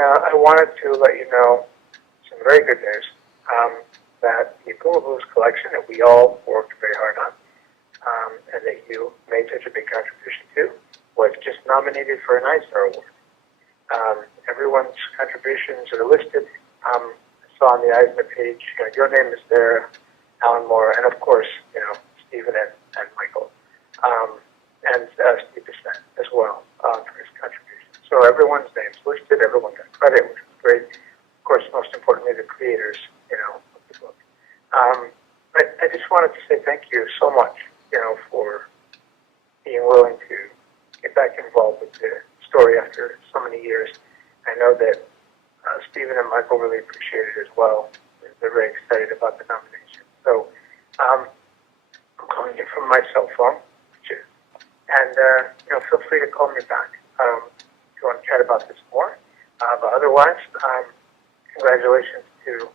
I wanted to let you know some very good news, that the Puma Blues collection that we all worked very hard on, and that you made such a big contribution to, was just nominated for an Eisner Award. Everyone's contributions are listed. I saw on the Eisner page, your name is there, Alan Moore, and of course, Stephen and Michael, and Steve Bissett as well, for his contribution. So everyone's names listed, everyone got credit, which was great. Of course, most importantly, the creators, of the book. But I just wanted to say thank you so much, for being willing to get back involved with the story after so many years. I know that Stephen and Michael really appreciate it as well. They're very excited about the nomination. So I'm calling you from my cell phone, and feel free to call me back if you want to chat about this more. But otherwise, congratulations to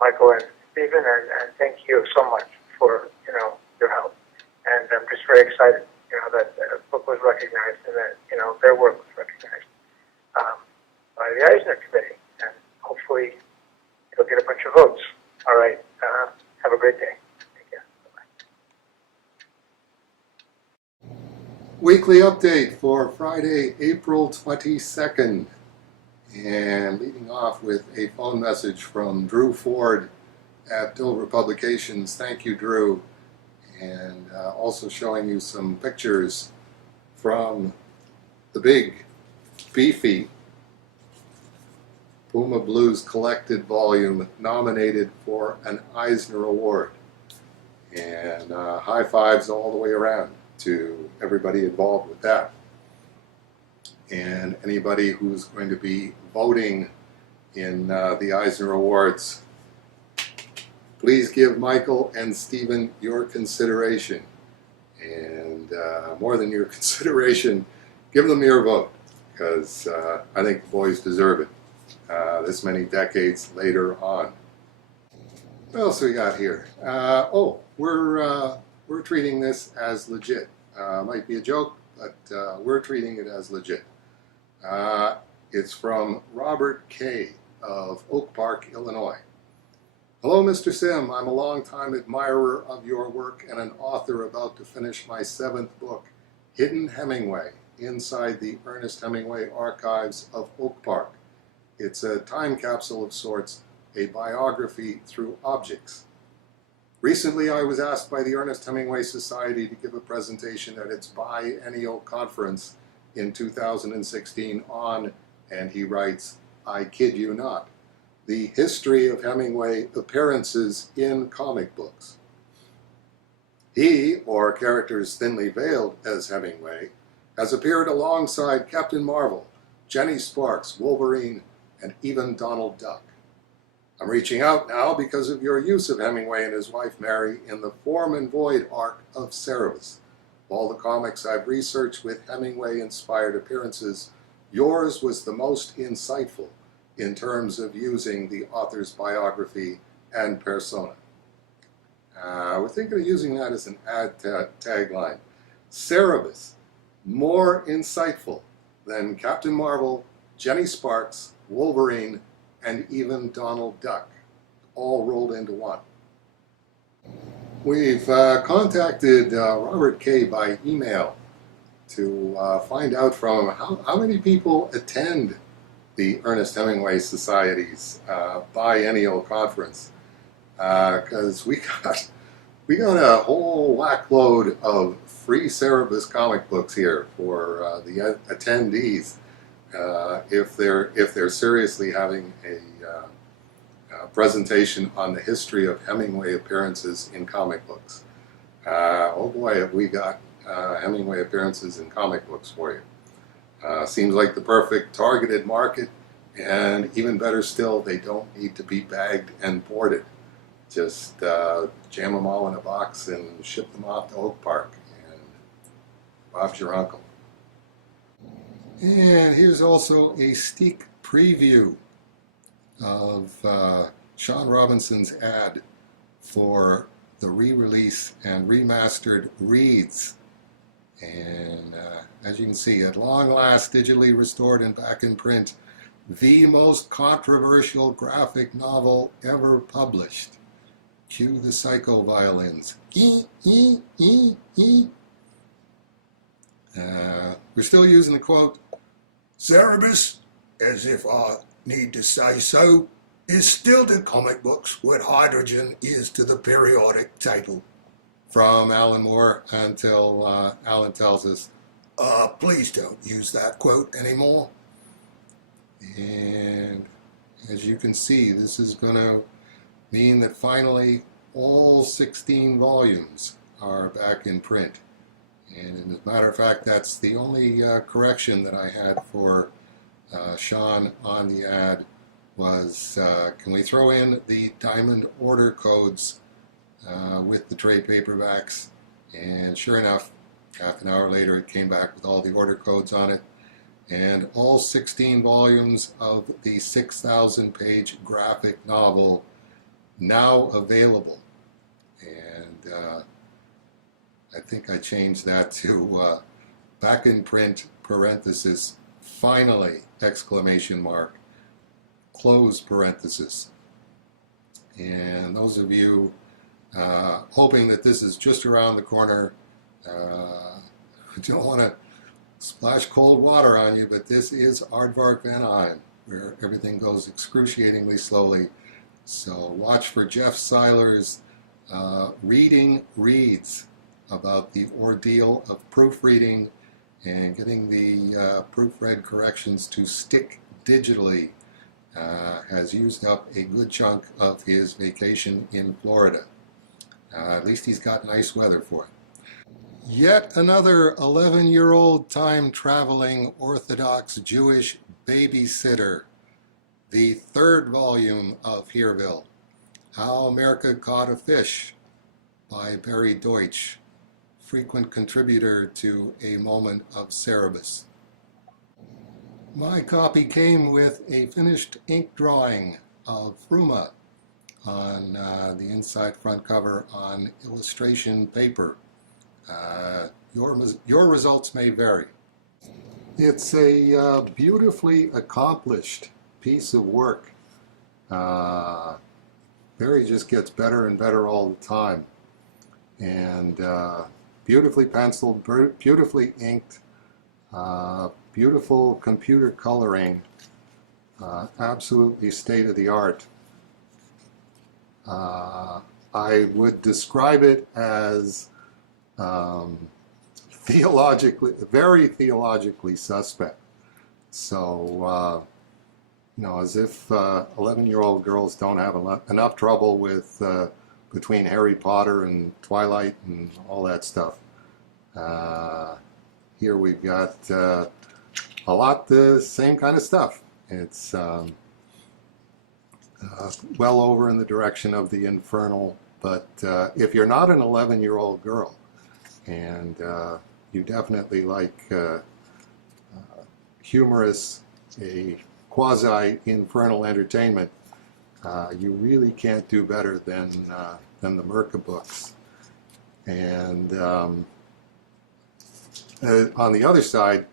Michael and Stephen, and thank you so much for your help. And I'm just very excited, that the book was recognized and that their work was recognized by the Eisner Committee, and hopefully you'll get a bunch of votes. All right, have a great day. Take care. Bye-bye. Weekly update for Friday, April 22nd. And leading off with a phone message from Drew Ford at Dover Publications. Thank you, Drew. And also showing you some pictures from the big, beefy Puma Blues collected volume nominated for an Eisner Award. And high fives all the way around to everybody involved with that. And anybody who's going to be voting in the Eisner Awards, please give Michael and Stephen your consideration. And more than your consideration, give them your vote, because I think the boys deserve it this many decades later on. What else we got here? We're treating this as legit. Might be a joke, but we're treating it as legit. It's from Robert K. of Oak Park, Illinois. Hello, Mr. Sim. I'm a longtime admirer of your work and an author about to finish my 7th book, Hidden Hemingway, Inside the Ernest Hemingway Archives of Oak Park. It's a time capsule of sorts, a biography through objects. Recently, I was asked by the Ernest Hemingway Society to give a presentation at its biennial conference in 2016 on, and he writes, I kid you not, the history of Hemingway appearances in comic books. He, or characters thinly veiled as Hemingway, has appeared alongside Captain Marvel, Jenny Sparks, Wolverine, and even Donald Duck. I'm reaching out now because of your use of Hemingway and his wife Mary in the Form and Void arc of Cerebus. Of all the comics I've researched with Hemingway-inspired appearances, yours was the most insightful in terms of using the author's biography and persona. We're thinking of using that as an ad tagline. Cerebus, more insightful than Captain Marvel, Jenny Sparks, Wolverine, and even Donald Duck, all rolled into one. We've contacted Robert K. by email to find out from him how many people attend the Ernest Hemingway Society's biennial conference, because we got a whole whack load of free Cerebus comic books here for the attendees. If they're seriously having a presentation on the history of Hemingway appearances in comic books. Oh boy, have we got Hemingway appearances in comic books for you. Seems like the perfect targeted market, and even better still, they don't need to be bagged and boarded. Just jam them all in a box and ship them off to Oak Park, and Bob's your uncle. And here's also a sneak preview of Sean Robinson's ad for the re-release and remastered Reads. And as you can see, at long last, digitally restored and back in print, the most controversial graphic novel ever published. Cue the psycho violins. We're still using the quote, Cerebus, as if I need to say so, is still to comic books what hydrogen is to the periodic table. From Alan Moore, until Alan tells us, please don't use that quote anymore. And as you can see, this is going to mean that finally all 16 volumes are back in print. And as a matter of fact, that's the only correction that I had for Sean on the ad was, can we throw in the diamond order codes with the trade paperbacks? And sure enough, half an hour later it came back with all the order codes on it, and all 16 volumes of the 6,000 page graphic novel now available. And I think I changed that to back in print, parenthesis, finally, exclamation mark, close parenthesis. And those of you hoping that this is just around the corner, don't want to splash cold water on you, but this is Aardvark Van Heim, where everything goes excruciatingly slowly. So watch for Jeff Seiler's Reading Reads about the ordeal of proofreading and getting the proofread corrections to stick digitally. Has used up a good chunk of his vacation in Florida. At least he's got nice weather for it. Yet another 11-year-old time-traveling Orthodox Jewish babysitter. The third volume of Hereville, How America Caught a Fish, by Barry Deutsch, frequent contributor to A Moment of Cerebus. My copy came with a finished ink drawing of Puma on the inside front cover on illustration paper. Your results may vary. It's a beautifully accomplished piece of work. Barry just gets better and better all the time. And beautifully penciled, beautifully inked, beautiful computer coloring, absolutely state-of-the-art. I would describe it as very theologically suspect. So, as if 11-year-old girls don't have enough trouble with between Harry Potter and Twilight and all that stuff. Here we've got a lot the same kind of stuff. It's well over in the direction of the infernal, but if you're not an 11-year-old girl and you definitely like humorous, a quasi-infernal entertainment, you really can't do better than the Merca books. And on the other side,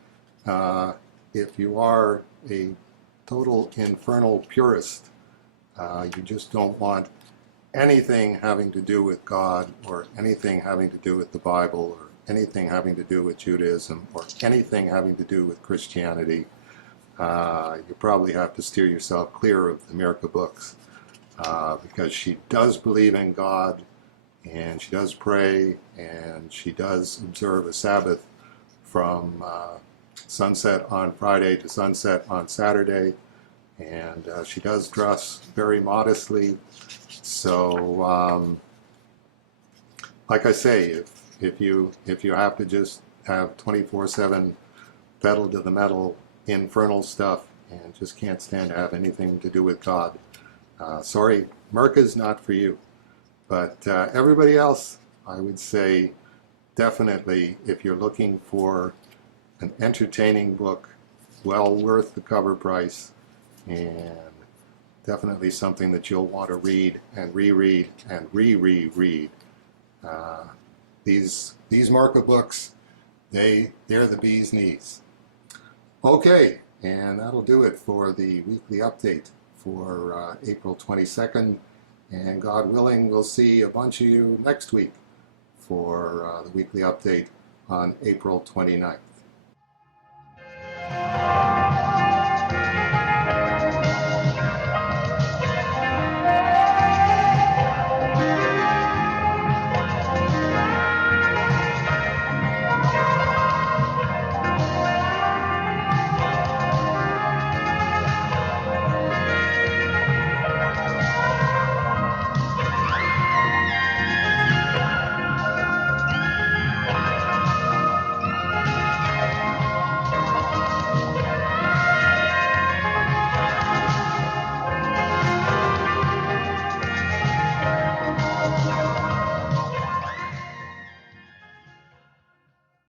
if you are a total infernal purist, you just don't want anything having to do with God, or anything having to do with the Bible, or anything having to do with Judaism, or anything having to do with Christianity, you probably have to steer yourself clear of the Merca books, because she does believe in God, and she does pray, and she does observe a Sabbath from sunset on Friday to sunset on Saturday, and she does dress very modestly. So, like I say, if you have to just have 24/7 pedal to the metal infernal stuff and just can't stand to have anything to do with God, sorry, Merca's not for you. But everybody else, I would say, definitely, if you're looking for an entertaining book, well worth the cover price, and definitely something that you'll want to read and reread and re-reread. These Merca books, they're the bee's knees. Okay, And that'll do it for the weekly update for April 22nd. And God willing, we'll see a bunch of you next week for the weekly update on April 29th.